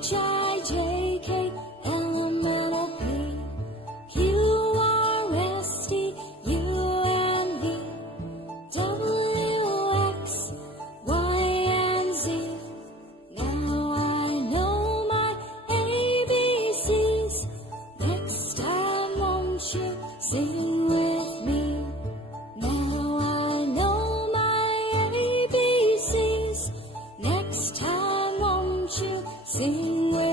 H I J K L M N O P Q R S T U N V W X Y and Z. Now I know my ABCs. Next time won't you sing with me? Now I know my ABCs. Next time won't you sing with me?